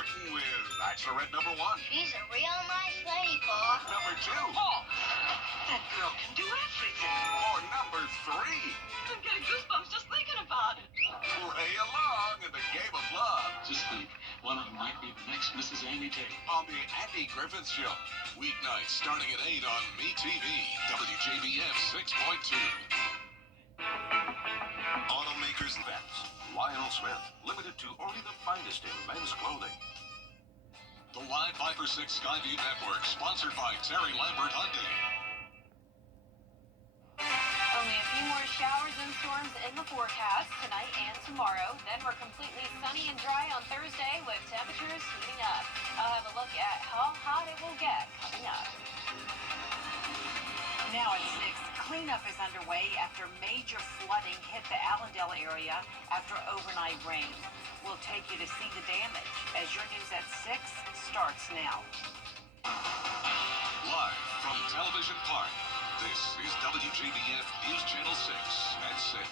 Working with Bachelorette number 1. She's a real nice lady, Pa. Number 2. Oh, that girl can do everything. Or number 3. I'm getting goosebumps just thinking about it. Play along in the game of love. Just think, one of them might be the next Mrs. Amy Tate. On the Andy Griffith Show. Weeknights starting at 8 on MeTV. WJBF 6.2. Automakers Vets. Lionel Smith. Limited to only the finest in men's clothing. The Live 5 for 6 Skyview Network. Sponsored by Terry Lambert Hyundai. Only a few more showers and storms in the forecast tonight and tomorrow. Then we're completely sunny and dry on Thursday with temperatures heating up. I'll have a look at how hot it will get coming up. Now at 6, cleanup is underway after major flooding hit the Allendale area after overnight rain. We'll take you to see the damage as your news at 6 starts now. Live from Television Park. This is WJBF News Channel 6 at 6.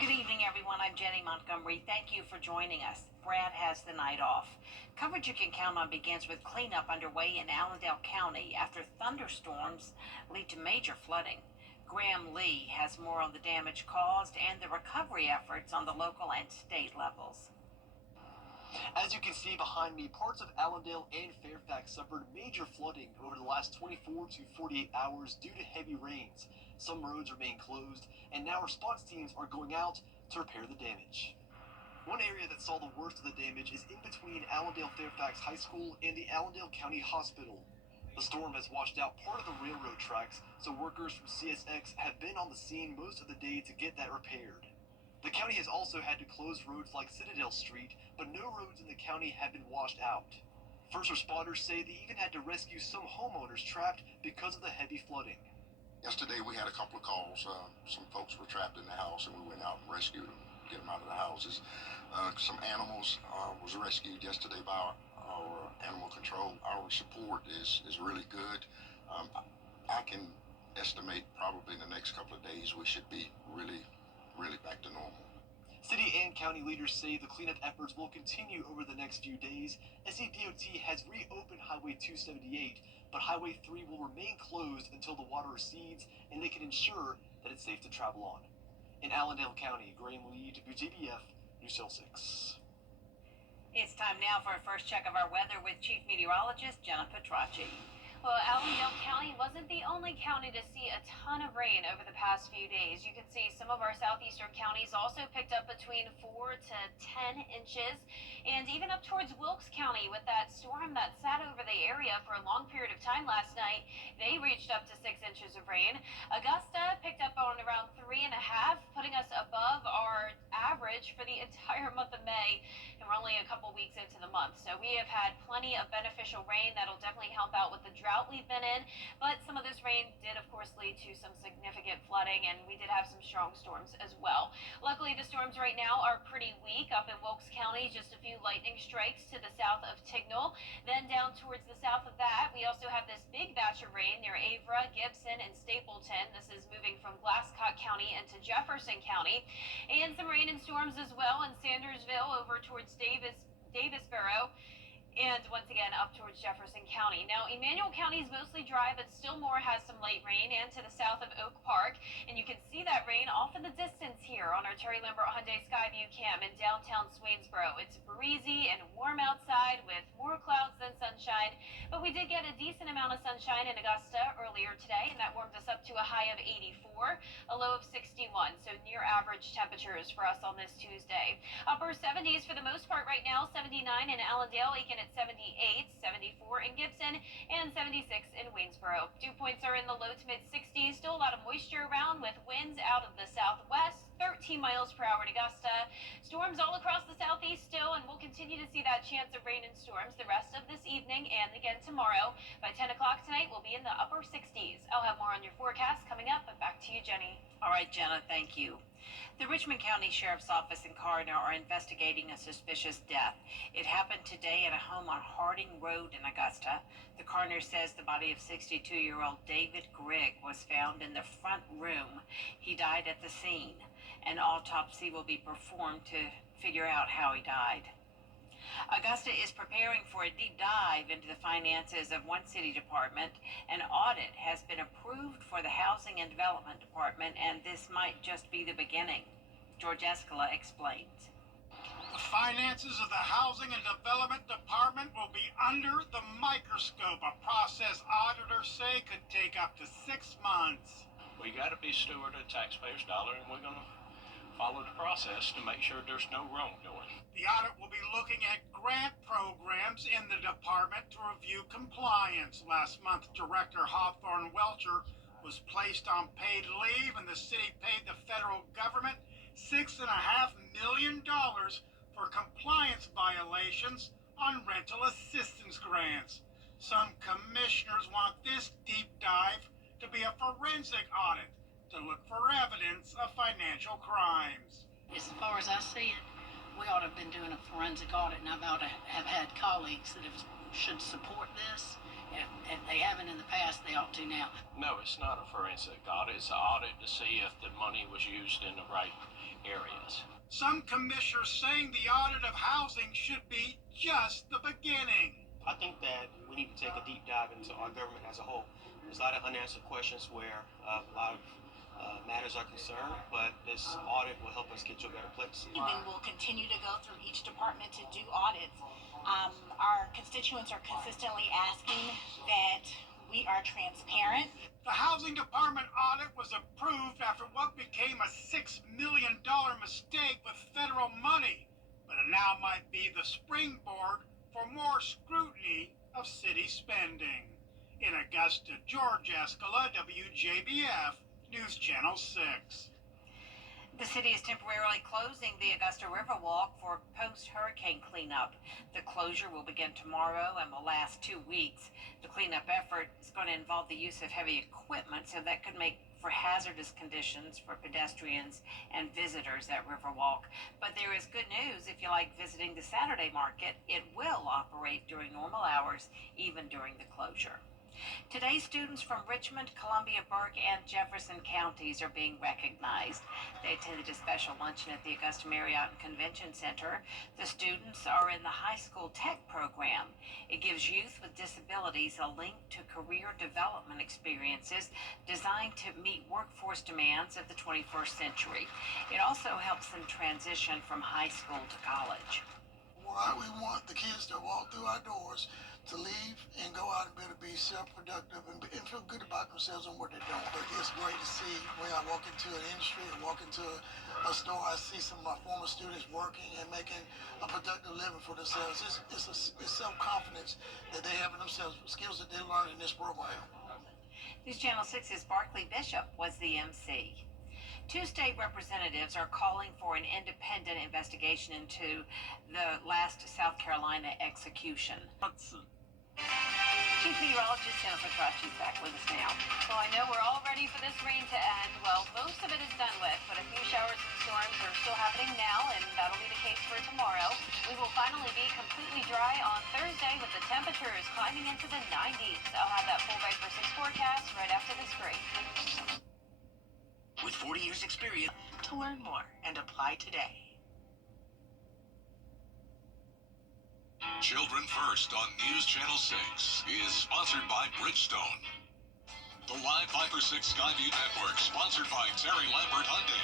Good evening, everyone. I'm Jenny Montgomery. Thank you for joining us. Brad has the night off. Coverage you can count on begins with cleanup underway in Allendale County after thunderstorms lead to major flooding. Graham Lee has more on the damage caused and the recovery efforts on the local and state levels. As you can see behind me, parts of Allendale and Fairfax suffered major flooding over the last 24 to 48 hours due to heavy rains. Some roads remain closed, and now response teams are going out to repair the damage. One area that saw the worst of the damage is in between Allendale Fairfax High School and the Allendale County Hospital. The storm has washed out part of the railroad tracks, so workers from CSX have been on the scene most of the day to get that repaired. The county has also had to close roads like Citadel Street, but no roads in the county have been washed out. First responders say they even had to rescue some homeowners trapped because of the heavy flooding. Yesterday we had a couple of calls. Some folks were trapped in the house and we went out and rescued them, get them out of the houses. Some animals was rescued yesterday by our animal control. Our support is really good. I can estimate probably in the next couple of days we should be really back to normal. City and county leaders say the cleanup efforts will continue over the next few days. SCDOT has reopened Highway 278, but Highway 3 will remain closed until the water recedes and they can ensure that it's safe to travel on. In Allendale County, Graham Lee, WJBF, News Channel 6. It's time now for a first check of our weather with Chief Meteorologist Jenna Petracci. Well, Allendale County wasn't the only county to see a ton of rain over the past few days. You can see some of our southeastern counties also picked up between 4 to 10 inches, and even up towards Wilkes County with that storm that sat over the area for a long period of time last night, they reached up to 6 inches of rain. Augusta picked up on around 3.5, putting us above our average for the entire month of May, and we're only a couple weeks into the month. So we have had plenty of beneficial rain that'll definitely help out with the drought we've been in, but some of this rain did of course lead to some significant flooding, and we did have some strong storms as well. Luckily the storms right now are pretty weak. Up in Wilkes County, just a few lightning strikes to the south of Tignall. Then down towards the south of that, we also have this big batch of rain near Avra, Gibson, and Stapleton. This is moving from Glasscock County into Jefferson County, and some rain and storms as well in Sandersville over towards Davisboro, and once again up towards Jefferson County. Now, Emmanuel County is mostly dry, but still more has some light rain, and to the south of Oak Park. And you can see that rain off in the distance here on our Terry Lambert Hyundai Skyview Cam in downtown Swainsboro. It's breezy and warm outside with more clouds than sunshine, but we did get a decent amount of sunshine in Augusta earlier today, and that warmed us up to a high of 84, a low of 61, so near average temperatures for us on this Tuesday. Upper 70s for the most part right now, 79 in Allendale, Aiken at 78, 74 in Gibson, and 76 in Waynesboro. Dew points are in the low to mid 60s. Still a lot of moisture around with winds out of the southwest, 13 miles per hour in Augusta. Storms all across the southeast still, and we'll continue to see that chance of rain and storms the rest of this evening and again tomorrow. By 10 o'clock tonight, we'll be in the upper 60s. I'll have more on your forecast coming up, but back to you, Jenny. All right, Jenna, thank you. The Richmond County Sheriff's Office and coroner are investigating a suspicious death. It happened today at a home on Harding Road in Augusta. The coroner says the body of 62-year-old David Grigg was found in the front room. He died at the scene. An autopsy will be performed to figure out how he died. Augusta is preparing for a deep dive into the finances of one city department. An audit has been approved for the Housing and Development Department, and this might just be the beginning. George Escala explains. The finances of the Housing and Development Department will be under the microscope. A process auditors say could take up to 6 months. We got to be steward of taxpayers' dollar, and we're going to follow the process to make sure there's no wrongdoing. The audit will be looking at grant programs in the department to review compliance. Last month, Director Hawthorne Welcher was placed on paid leave, and the city paid the federal government $6.5 million for compliance violations on rental assistance grants. Some commissioners want this deep dive to be a forensic audit to look for evidence of financial crimes. As far as I see it, we ought to have been doing a forensic audit, and I ought to have had colleagues that should support this. If they haven't in the past, they ought to now. No, it's not a forensic audit. It's an audit to see if the money was used in the right areas. Some commissioners saying the audit of housing should be just the beginning. I think that we need to take a deep dive into our government as a whole. There's a lot of unanswered questions where a lot of matters are concerned, but this audit will help us get to a better place. And then we'll continue to go through each department to do audits. Our constituents are consistently asking that we are transparent. The Housing Department audit was approved after what became a $6 million mistake with federal money, but it now might be the springboard for more scrutiny of city spending. In Augusta, George Escala, WJBF, News Channel 6. The city is temporarily closing the Augusta Riverwalk for post-hurricane cleanup. The closure will begin tomorrow and will last 2 weeks. The cleanup effort is going to involve the use of heavy equipment, so that could make for hazardous conditions for pedestrians and visitors at Riverwalk. But there is good news if you like visiting the Saturday market. It will operate during normal hours, even during the closure. Today, students from Richmond, Columbia, Burke, and Jefferson counties are being recognized. They attended a special luncheon at the Augusta Marriott and Convention Center. The students are in the high school tech program. It gives youth with disabilities a link to career development experiences designed to meet workforce demands of the 21st century. It also helps them transition from high school to college. We want the kids that walk through our doors to leave and go out and be able to be self-productive and feel good about themselves and what they're doing. But it's great to see when I walk into an industry or walk into a store, I see some of my former students working and making a productive living for themselves. It's self-confidence that they have in themselves, skills that they learn in this program. News Channel 6's Barkley Bishop was the MC. 2 state representatives are calling for an independent investigation into the last South Carolina execution. Chief Meteorologist Jennifer Trotch is back with us now. Well, I know we're all ready for this rain to end. Well, most of it is done with, but a few showers and storms are still happening now, and that'll be the case for tomorrow. We will finally be completely dry on Thursday with the temperatures climbing into the 90s. I'll have that full Vapor 6 forecast right after this break. With 40 years experience. To learn more and apply today. Children First on News Channel 6 is sponsored by Bridgestone. The Live Viper 6 Skyview Network, sponsored by Terry Lambert Hyundai.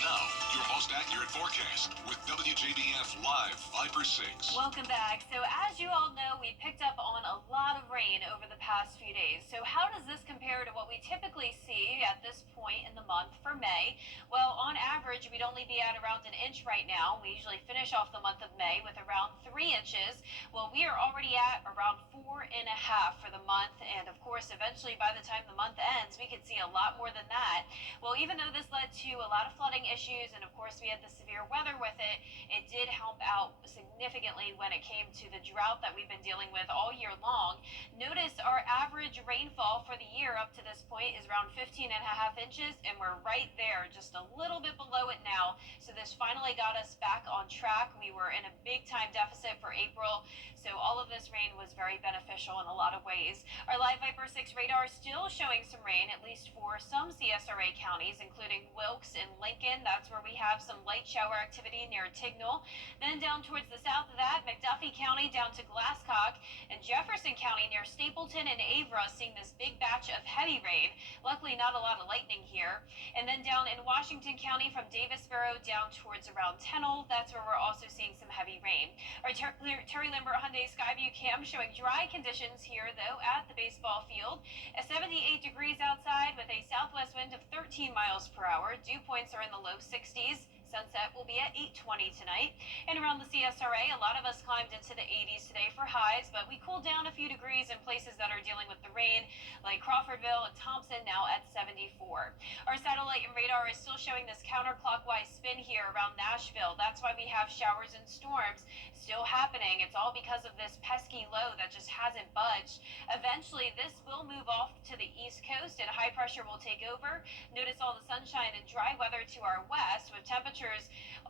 Now, your most accurate forecast with WJBF Live Viper 6. Welcome back. So as you all know, we picked up on a lot of rain over the past few days. So how does this compare to what we typically see at this point in the month for May? Well, on average, we'd only be at around 1 inch right now. We usually finish off the month of May with around 3 inches. Well, we are already at around 4.5 for the month. And of course, eventually by the time the month ends, we could see a lot more than that. Well, even though this led to a lot of flooding issues, and of course we had the severe weather with it, it did help out significantly when it came to the drought that we've been dealing with all year long. Notice our average rainfall rainfall for the year up to this point is around 15.5 inches, and we're right there, just a little bit below it now. So this finally got us back on track. We were in a big time deficit for April, so all of this rain was very beneficial in a lot of ways. Our live Viper 6 radar is still showing some rain, at least for some CSRA counties, including Wilkes and Lincoln. That's where we have some light shower activity near Tignal. Then down towards the south of that, McDuffie County down to Glasscock, and Jefferson County near Stapleton and Avra seeing this big batch of heavy rain. Luckily, not a lot of lightning here. And then down in Washington County from Davisboro down towards around Tennell, that's where we're also seeing some heavy rain. Our Terry Lambert Hyundai Skyview cam showing dry conditions here, though, at the baseball field. 78 degrees outside with a southwest wind of 13 miles per hour. Dew points are in the low 60s. Sunset will be at 8:20 tonight. And around the CSRA, a lot of us climbed into the 80s today for highs, but we cooled down a few degrees in places that are dealing with the rain, like Crawfordville and Thompson, now at 74. Our satellite and radar is still showing this counterclockwise spin here around Nashville. That's why we have showers and storms still happening. It's all because of this pesky low that just hasn't budged. Eventually, this will move off to the east coast and high pressure will take over. Notice all the sunshine and dry weather to our west, with temperatures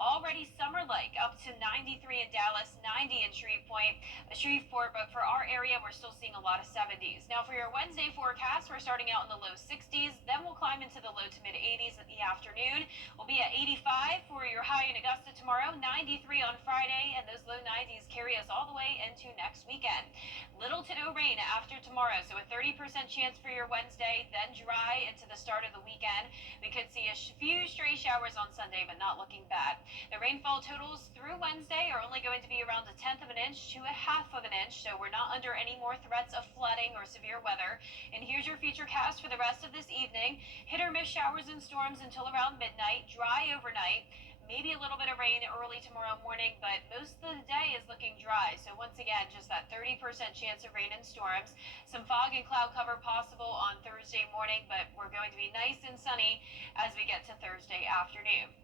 already summer-like, up to 93 in Dallas, 90 in Shreveport, but for our area, we're still seeing a lot of 70s. Now, for your Wednesday forecast, we're starting out in the low 60s, then we'll climb into the low to mid 80s in the afternoon. We'll be at 85 for your high in Augusta tomorrow, 93 on Friday, and those low 90s carry us all the way into next weekend. Little to no rain after tomorrow, so a 30% chance for your Wednesday, then dry into the start of the weekend. We could see a few stray showers on Sunday, but not looking bad. The rainfall totals through Wednesday are only going to be around 1/10 of an inch to 1/2 of an inch, so we're not under any more threats of flooding or severe weather. And here's your futurecast for the rest of this evening. Hit or miss showers and storms until around midnight, dry overnight. Maybe a little bit of rain early tomorrow morning, but most of the day is looking dry. So once again, just that 30% chance of rain and storms. Some fog and cloud cover possible on Thursday morning, but we're going to be nice and sunny as we get to Thursday afternoon.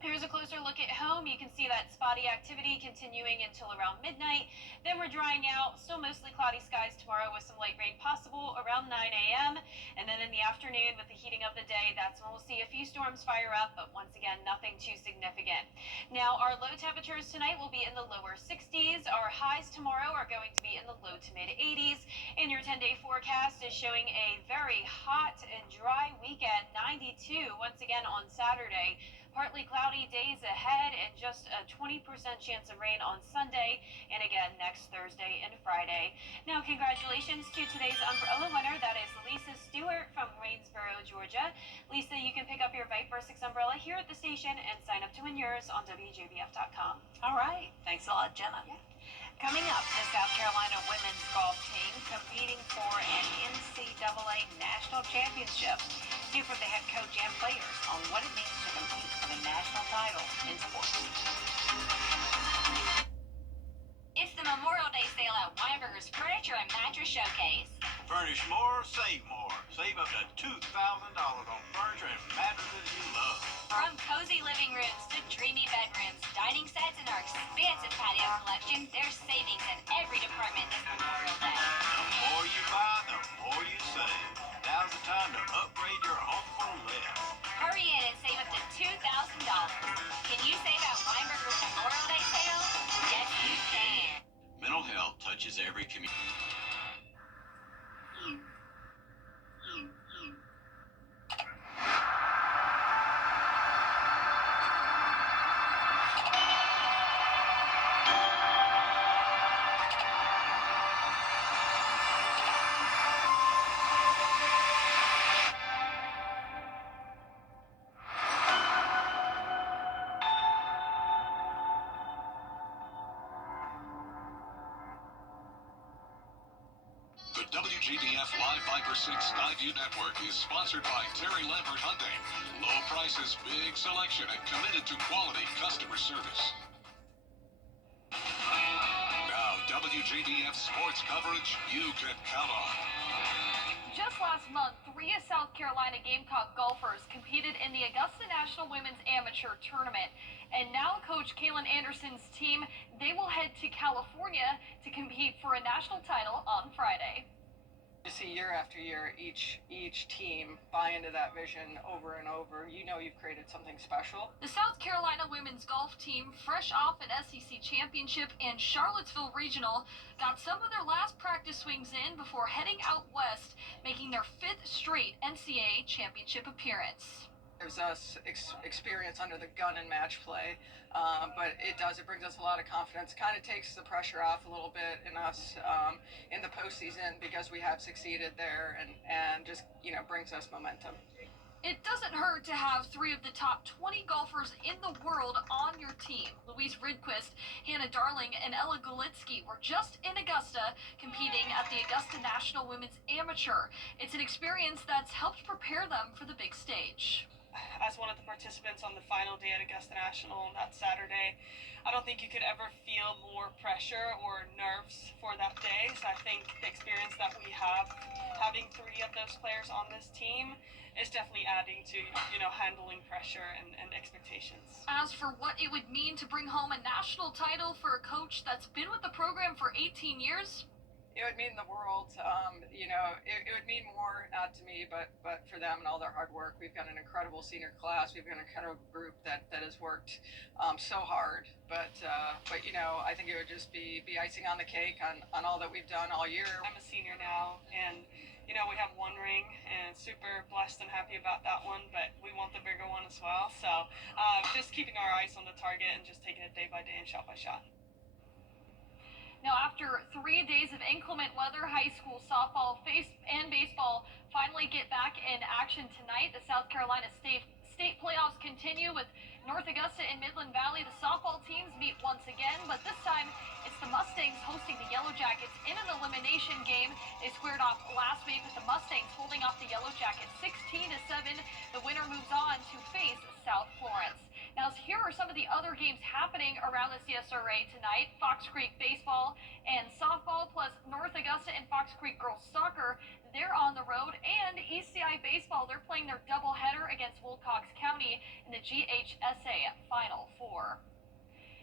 Here's a closer look at home. You can see that spotty activity continuing until around midnight. Then we're drying out. Still mostly cloudy skies tomorrow with some light rain possible around 9 a.m. And then in the afternoon with the heating of the day, that's when we'll see a few storms fire up, but once again, nothing too significant. Now, our low temperatures tonight will be in the lower 60s. Our highs tomorrow are going to be in the low to mid 80s. And your 10-day forecast is showing a very hot and dry weekend, 92 once again on Saturday. Partly cloudy days ahead and just a 20% chance of rain on Sunday and again next Thursday and Friday. Now, congratulations to today's umbrella winner. That is Lisa Stewart from Waynesboro, Georgia. Lisa, you can pick up your Viper 6 umbrella here at the station and sign up to win yours on WJBF.com. All right. Thanks a lot, Jenna. Yeah. Coming up, the South Carolina women's golf team competing for an NCAA national championship. Hear from the head coach and players on what it means to compete for the national title in sports. It's the Memorial Day sale at Weinberger's Furniture and Mattress Showcase. Furnish more, save more. Save up to $2,000 on furniture and mattresses you love. From cozy living rooms to dreamy bedrooms, dining sets, and our expansive patio collection, there's savings in every department this Memorial Day. The more you buy, the more you save. Now's the time to upgrade your home for less. Hurry in and save up to $2,000. Can you save at Weinberger's Memorial Day sale? Yes, you can. Mental health touches every community. The WJBF Live Viper 6 Skyview Network is sponsored by Terry Lambert Hyundai. Low prices, big selection, and committed to quality customer service. Now, WJBF sports coverage you can count on. Just last month, 3 South Carolina Gamecock golfers competed in the Augusta National Women's Amateur Tournament. And now Coach Kaylin Anderson's team, they will head to California to compete for a national title on Friday. You see year after year, each team buy into that vision over and over. You know you've created something special. The South Carolina women's golf team, fresh off an SEC championship and Charlottesville Regional, got some of their last practice swings in before heading out west, making their 5th straight NCAA championship appearance. Gives us experience under the gun in match play, but it brings us a lot of confidence. Kind of takes the pressure off a little bit in us in the postseason because we have succeeded there, and just brings us momentum. It doesn't hurt to have 3 of the top 20 golfers in the world on your team. Louise Ridquist, Hannah Darling, and Ella Golitsky were just in Augusta competing at the Augusta National Women's Amateur. It's an experience that's helped prepare them for the big stage. As one of the participants on the final day at Augusta National that Saturday, I don't think you could ever feel more pressure or nerves for that day. So I think the experience that we have, having 3 of those players on this team, is definitely adding to, handling pressure and expectations. As for what it would mean to bring home a national title for a coach that's been with the program for 18 years, it would mean the world. It would mean more, not to me, but for them and all their hard work. We've got an incredible senior class. We've got an incredible group that has worked so hard. But I think it would just be icing on the cake on all that we've done all year. I'm a senior now, and we have 1 ring, and super blessed and happy about that one, but we want the bigger one as well. So just keeping our eyes on the target and just taking it day by day and shot by shot. Now, after 3 days of inclement weather, high school softball and baseball finally get back in action tonight. The South Carolina State playoffs continue with North Augusta and Midland Valley. The softball teams meet once again, but this time it's the Mustangs hosting the Yellow Jackets in an elimination game. They squared off last week with the Mustangs holding off the Yellow Jackets 16-7. The winner moves on to face South Florence. Now, here are some of the other games happening around the CSRA tonight. Fox Creek baseball and softball, plus North Augusta and Fox Creek girls soccer. They're on the road. And ECI baseball, they're playing their doubleheader against Wilcox County in the GHSA Final Four.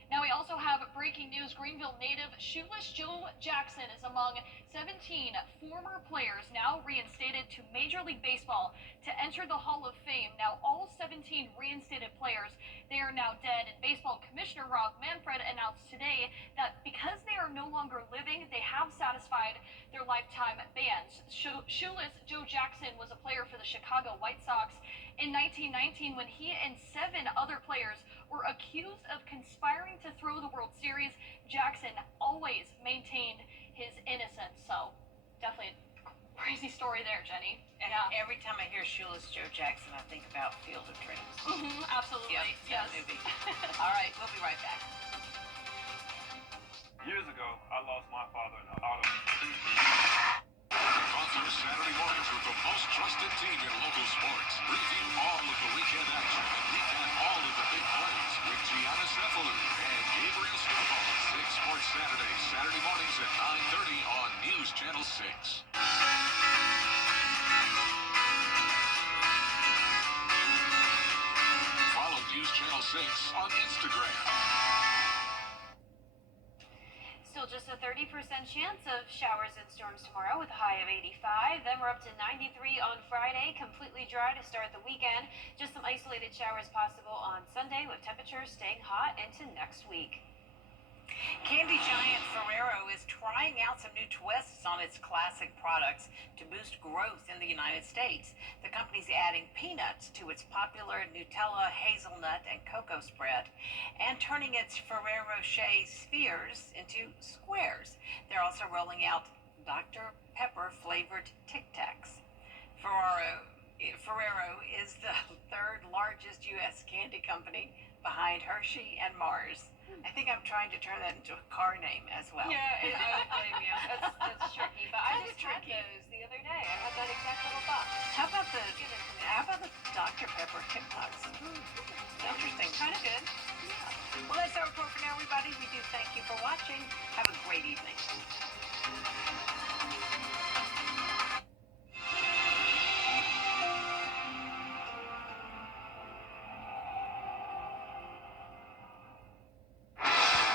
Now we also have breaking news. Greenville native Shoeless Joe Jackson is among 17 former players now reinstated to Major League Baseball to enter the Hall of Fame. Now all 17 reinstated players, they are now dead. And Baseball Commissioner Rob Manfred announced today that because they are no longer living, they have satisfied their lifetime bans. Shoeless Joe Jackson was a player for the Chicago White Sox in 1919 when he and 7 other players were accused of conspiring to throw the World Series. Jackson always maintained his innocence. So definitely a crazy story there, Jenny. And every time I hear Shoeless Joe Jackson, I think about Field of Dreams. Absolutely. Yes. Movie. All right, we'll be right back. Years ago, I lost my father in an auto. Off your Saturday mornings with the most trusted team in local sports. Preview all of the weekend action and recap all of the big plays with Gianna Cefalu and Gabriel Stovall. 6 Sports Saturday, Saturday mornings at 9:30 on News Channel 6. Follow News Channel 6 on Instagram. Still just a 30% chance of showers and storms tomorrow with a high of 85. Then we're up to 93 on Friday, completely dry to start the weekend. Just some isolated showers possible on Sunday with temperatures staying hot into next week. Candy giant Ferrero is trying out some new twists on its classic products to boost growth in the United States. The company's adding peanuts to its popular Nutella, hazelnut, and cocoa spread, and turning its Ferrero Rocher spheres into squares. They're also rolling out Dr. Pepper flavored Tic Tacs. Ferrero is the 3rd largest U.S. candy company behind Hershey and Mars. I think I'm trying to turn that into a car name as well. Yeah, I don't blame you. That's tricky, but I just had those the other day. I had that exact little box. How about the Dr. Pepper Tic Tacs? Interesting. Kind of good. Yeah. Well, that's our report for now, everybody. We do thank you for watching. Have a great evening.